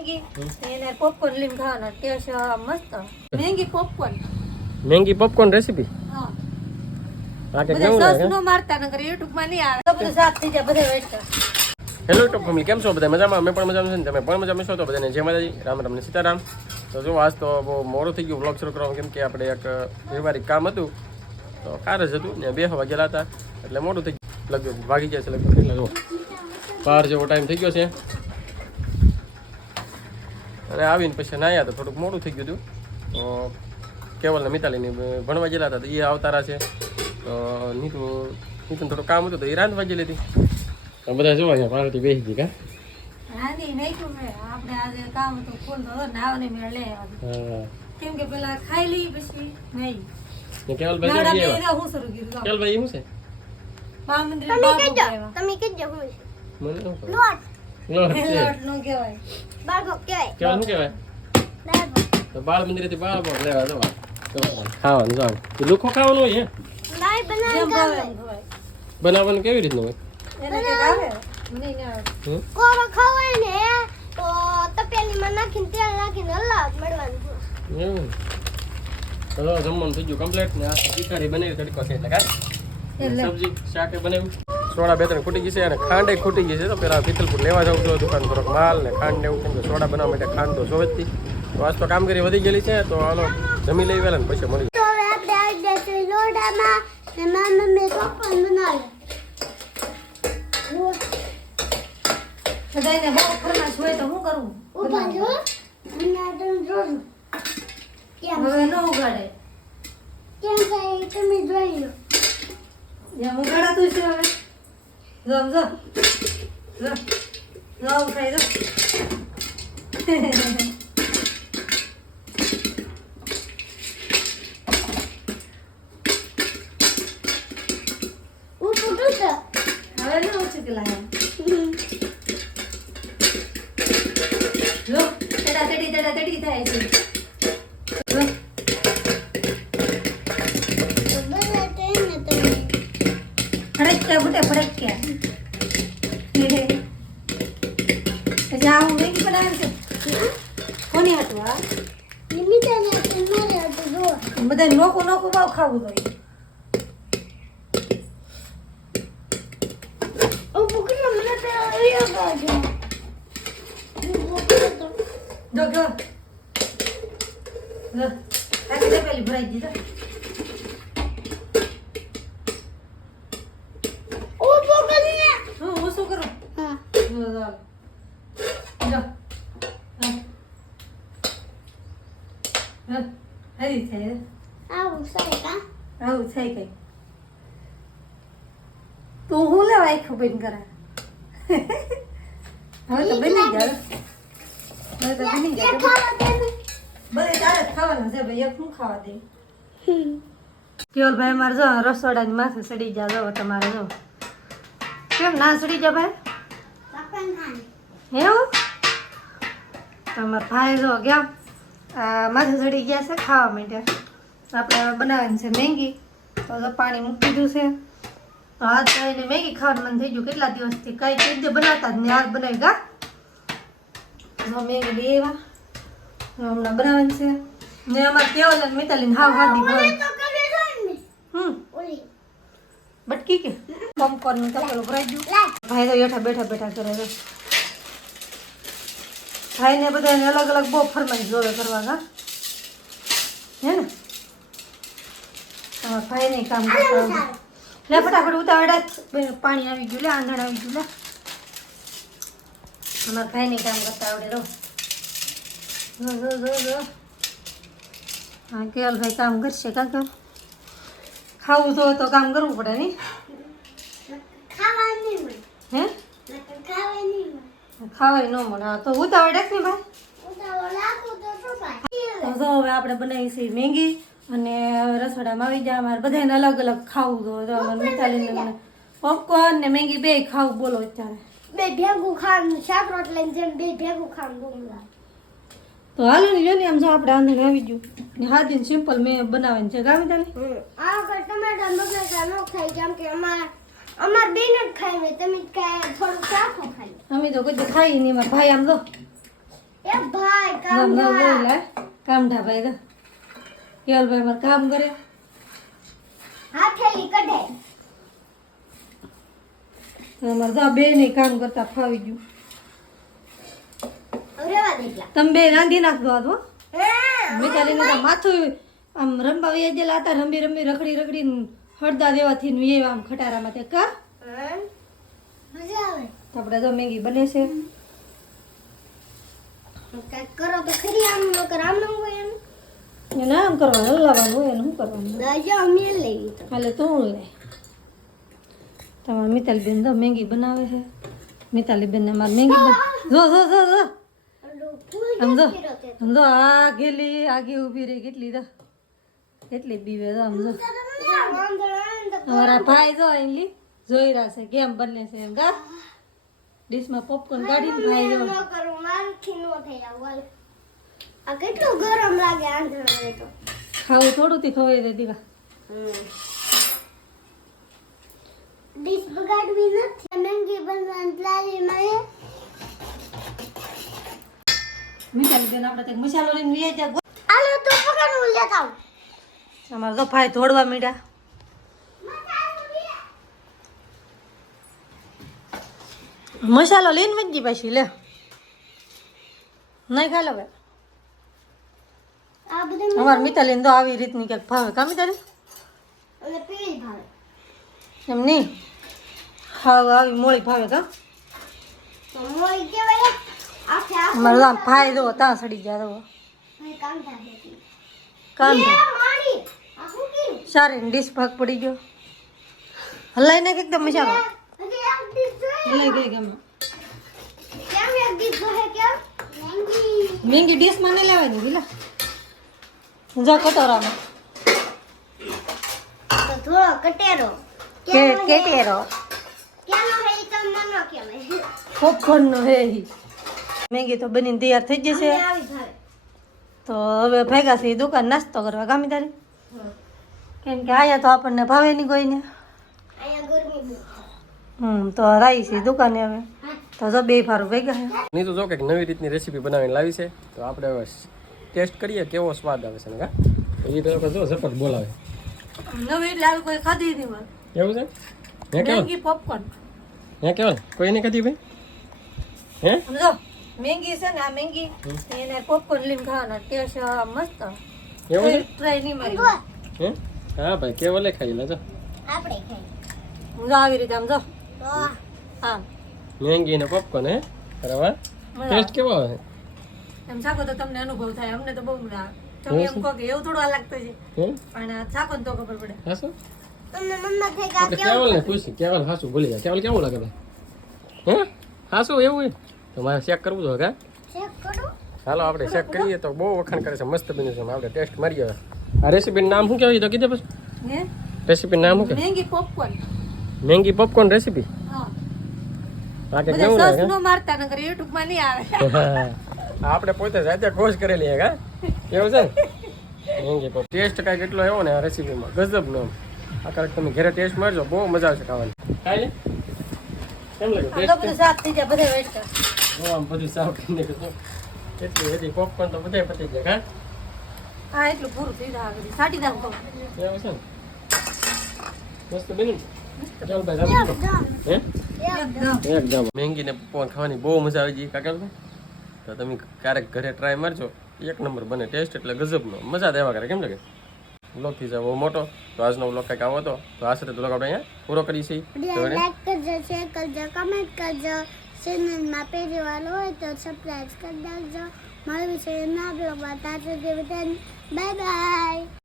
એને પોપકોર્ન લીમ ખાવાના ટેસ્ટ મસ્ત મેંગી પોપકોર્ન રેસીપી હા આ કે બધા કેવું સસ લાગે નો મારતા નકર YouTube માં નહીં આવે તો બધું સાફ થઈ જાય બધે વેસ્ટ હેલો ટોપ ફેમિલી કેમ છો બધા મજામાં અમે પણ મજામાં છે ને તમે પણ મજામાં છો તો બધાને જય માતાજી રામ રામ ને સીતારામ તો જો આજ તો બહુ મોડું થઈ ગયું બ્લોગ શરૂ કરવાનું કેમ કે આપણે એક વ્યવહારિક કામ હતું તો કાર જ હતું ને 2 વાગ્યા હતા એટલે મોડું થઈ ગયું લગભગ વાગી ગયા છે લગભગ એટલે જો 12 જેવો ટાઈમ થઈ ગયો છે અને આવીને પછી નાયા તો થોડુંક મોડું થઈ ગયું હતું તો કેવલ ને મિતાલીને ભણવા ગયેલા હતા તો એ આવતારા છે તો નીતું થોડું કામ હતું તો એ રાંધવા ગયેલી હતી તો બધા જો અહીંયા પાર્ટી બેસી ગઈ કા રાંધી નાખ્યું મેં આપણે આજે કામ હતું ફૂલ તો નાવને મેળ લે હા કેમ કે પેલા ખાઈ લઈ પછી નહીં ને કેવલભાઈ નાડા કેવું બેને હું શરૂ કર્યું કેવલભાઈ શું છે મા મંદિર બાબુ કહેવાય તમે કહેજો હું છે મને શું ખબર? લોટ લોટ છે લોટ નો કહેવાય બાળકો કહેવાય કેવલ શું કહેવાય બાળકો તો બાળ મંદિરેથી બાળ ભોગ લેવા જવા ખાવાનું જાવ તો લુખો ખાવાનું હોય હે લાઈ જેમ ભાવે બનાવી એમ ખવાય બનાવવાનું કેવી રીતનું હોય એને કઈક આવે મને નહીં આવે કોરો ખવાય ને તો તપેલીમાં નાખીને તેલ નાખીને હલાવ મળવાનું એવું તો જમવાનું થઈ ગયું કમ્પ્લીટ ને આ તીખારી બનાવી તડકો છે એટલે કાંઈ એટલે સબ્જી શાકે બનાવ્યું સોડા 2-3 ખૂટી ગઈ છે અને ખાંડે ખૂટી ગઈ છે તો પેલા પિત્તલપુર લેવા જવું છું દુકાન થોડોક માલ ને ખાંડ ને એવું કેમ કે સોડા બનાવવા માટે ખાંડ તો જોવે જ હતી તો આજ તો કામગીરી વધી ગયેલી છે તો હાલો જમી લઈ વેલા ને પછી મળી તો હવે આપણે આવી જશે લોડામાં ને મારા મમ્મી પોપકોર્ન બનાવે બધાને બહુ ફરમાશ હોય તો શું કરવું ઉભા જો અને આ તમે જોજો કેમ હવે ન ઉગાડે કેમ થાય તમે જોઈ લો જેમ ઉગાડાતું છે હવે જો ઉઠાઈ દો ઉઠું તો હવે ન ઓછું કે લાગે જો તેડા તેડી થાય છે જો બધા તેને તમે ફડક્યા બુટે ફડક્યા પછી આ હું મેગી બનાવે છે કોની હતું આ નિમિત્તાને તમારે હતું જો બધા નોખું બહુ ખાવું જોઈએ ઓ બુકરો મને તો આવ્યો બાજુ જો આખી તપેલી ભરાઈ દીધા ઓ બુકરને હું શું કરું હા જો હરી થાય આવું સાહેબ આવું થાય કઈ તું હું લેવા આખું બંધ કરા હવે તો બની જાય હવે તો બની જાય ખાવા દેને બધે તારે જ ખાવાનું છે ભાઈ એક હું ખાવા દે કેવલભાઈ મારે જો રસોડાની માથે સડી જા જો તમારે જો કેમ ના સડી જા ભાઈ પપ્પા ખાને એવું તમારા ભાઈ જો ગયા માથે સડી ગયા છે ખાવા માટે આપણે બનાવવાની છે મેગી તો પાણી મૂકી દીધું છે તો હાથ ધોઈને મેગી ખાવાનું મન થઈ ગયું કેટલા દિવસથી કાંઈ ચીજ બનાવતા જ ને હાથ બનાવી ગા મેગી લેવા હમણાં બનાવવાની છે ને અમારે કેવલ અને મિતાલીને હાવ હાદી ભાવે તો કરે છે ને ઓલી બટકી કે પોપકોર્ન નું તપેલું ભરાઈ ગયું ભાઈ તો બેઠા બેઠા કરે છે ભાઈ ને બધાને અલગ અલગ બહુ ફરમાઈશ જોવે કરવા કા હે ને તમારા ભાઈ ને કામ કરતા લે ફટાફટ ઉતાવળા પાણી આવી ગયું લે આંધણ આવી ગયું લે અમારા ભાઈ ને કામ કરતા આવડે રહો જો હા કેવલભાઈ કામ કરશે કાકા ખાવું તો કામ કરવું પડે નહીં ખાવા નહીં મળે હે ખાવા નહીં મળે ખાવાય ન મળે હા તો ઉતાવળ રાખ ને ભાઈ ઉતાવળ રાખું તો શું થાય તો જો હવે આપણે બનાવી છે મેગી અને રસોડામાં આવી જાય અમારે બધાને અલગ અલગ ખાવું તો અમારે મિતાલીને પોપકોર્ન ને મેગી બે ખાવું બોલો અત્યારે બે ભેગું ખાવાનું શાક રોટલા જેમ બે ભેગું ખાવાનું બોલવા તો હાલો ને જો ને આમ જો આપણે આંધણ આવી ગયું ને હાથીને સિમ્પલ મેં બનાવવાની છે ગાવી તાલે આ વખત ટમેટા બગડતા ન ખાઈ કેમ કે અમાર બેન જ ખાઈ તમે થોડું શાક ખાઈ અમે તો કદી ખાઈ નહીં મારા ભાઈ આમ જો એ કામ કામઠા ભાઈ તો કેવલભાઈ મારે કામ કરે હાથેલી કઢે અમારે તો બે નહીં કામ કરતા ફાવી ગયું રેવા દેલા તમે બે રાંધી નાખજો આ તો હા મિતાલીનું તો માથું આમ રમવા વયા ગયેલા હતા રમી રમી રખડી હળદા દેવાથી ને એ આમ ખટારામાં તે કા મજા આવે તો આપણે તો મેગી બને છે કઈક કરો તો ખરી આમ નકર આમ ન હોય એમ એને આમ કરવાનું હલાવવાનું હોય એને શું કરવાનું દાજો અમે લેવી તો હાલે તો હું લે તમારે મિતાલીબેન તો મેગી બનાવે છે મિતાલીબેન ને મારે મેગી જો જો જો જો સમજો સમજો આ ગેલી આગે ઊભી રહી કેટલી તો કેટલી બીવે તો સમજો અમારા ભાઈ જો એની જોઈ રહ્યા છે કેમ બને છે એમ કા ડીશમાં પોપકોર્ન કાઢીને ભાઈ જો આ કેટલું ગરમ લાગે આંધળા તો ખાવું થોડું થી ખવાઈ દે દીવા ડીશ બગાડવી નથી મેંગી બનવાની લાલી મળે મિતાલીબેન આપણે તો મસાલો લઈને વીએ જા આલો તો પકડું લેતા આવ અમારે તો ભાઈ ધોડવા મીડા મસાલો લઈને વંજી પાછી લે નહીં ખાઈ લો ભાઈ આ બધું અમારે મિતાલીને તો આવી રીતની ક્યાંક ભાવે કા મિતાલી અને પીળી ભાવે એમ નહીં હા આવી મોળી ભાવે કા તો મોઈ કેવાય આખે અમારે તો આમ ભાઈ દો ત્યાં સડી જાય તો કામ થાય કામ એ મારી આ શું કી સારી ડીશ ભાગ પડી ગયો હલાઈ નાખ એકદમ મસાલો હજી એક ડીશ જોઈએ હલાઈ ગઈ ગમે કેમ એક ડીશ જોઈએ કેમ મેંગી મેંગી ડીશમાં નહીં લેવાની પેલા જા કટોરામાં તો થોડો કટેરો કેટેરો કેનો હે ઈ તો મનો કેમે પોપકોર્નનો હે ઈ મેગી તો બનીને તૈયાર થઈ જશે આવી ભાવે તો હવે ભેગા થઈ દુકાન નાસ્તો કરવા ગામી તારી કેમ કે અહીંયા તો આપણને ભાવે નહીં કોઈને અહીંયા ગરમી બહુ તો રાઈ છે દુકાને હવે તો જો બે ફારું ભેગા છે નહીં તો જો કંઈક નવી રીતની રેસીપી બનાવીને લાવી છે તો આપણે હવે ટેસ્ટ કરીએ કેવો સ્વાદ આવે છે ને કા એ તો જો ઝપટ બોલાવે નવી એટલે આવી કોઈ ખાધી નહીં હોય એવું છે હે કેવલ મેંગી પોપકોર્ન હે કેવલ કોઈ નહીં ખાધી ભાઈ હે સમજો મેંગી છે ને આ મેંગી એને પોપકોર્ન લઈને ખાવાના ટેસ્ટ મસ્ત એવું છે ટ્રાય નહીં મારી હે હા ભાઈ કેવલે ખાઈ લે જો આપણે ખાઈ હું જો આવી રીતે આમ જો તો આમ મેંગી ને પોપકોર્ન હે અરે વાહ ટેસ્ટ કેવો આવે એમ ચાખો તો તમને અનુભવ થાય અમને તો બહુ મજા આવે તમે એમ કહો કે એવું થોડું આ લાગતું છે હે પણ ચાખો ને તો ખબર પડે હાસુ તમને મમ્મા થઈ આપણે કેવલ ને પૂછી કેવલ હાસુ બોલી જાય કેવલ કેવું લાગે ભાઈ હે હાસુ એવું હે તો મારે ચેક કરવું તો કા ચેક કરો હાલો આપણે ચેક કરીએ તો બહુ વખાણ કરે છે મસ્ત બન્યું છે આપણે ટેસ્ટ મારીએ હવે આ રેસીપીનું નામ શું કહેવાય તો કીધે પછી હે રેસીપીનું નામ શું કે મેંગી પોપકોર્ન મેંગી પોપકોર્ન રેસીપી હા આ કે બધા કેવું સસ લાગે નો મારતા નકર YouTube માં નહીં આવે આપણે પોતે જાતે ખોજ કરેલી હે કા એવું છે ને મેંગી પોપ ટેસ્ટ કાંઈક એટલો એવો ને આ રેસીપીમાં ગજબનો આ કારક તમે ઘરે ટેસ્ટ મારજો બહુ મજા આવશે ખાવાની ખાઈ લે કેમ લાગે આ તો ટેસ્ટ બધું સાફ થઈ જાય બધે વેસ્ટ આમ બધું સાફ કરીને કીધું એટલી બધી પોપકોર્ન તો બધે પતી જાય કા હા એટલું પૂરું થઈ જાય આગળ સાટી દાવ તો એવું છે ને મસ્ત બન્યું ચાલ ભાઈ રામ હે એકદમ મેંગી ને પોપકોર્ન ખાવાની બહુ મજા આવી ગઈ કાકા તો તમે ક્યારેક ઘરે ટ્રાય મારજો એક નંબર બને ટેસ્ટ એટલે ગજબનો મજા દેવા કરે કેમ લાગે બ્લોગ થી જાવ મોટો તો આજનો બ્લોગ કંઈક આવો હતો તો આ સાથે બ્લોગ આપણે અહીંયા પૂરો કરી છે લાઈક કરજો શેર કરજો કમેન્ટ કરજો ચેનલમાં પહેલી વાર હોય તો સબસ્ક્રાઇબ કરી દેજો મળવી છે નવા બ્લોગમાં ત્યાં સુધી બાય બાય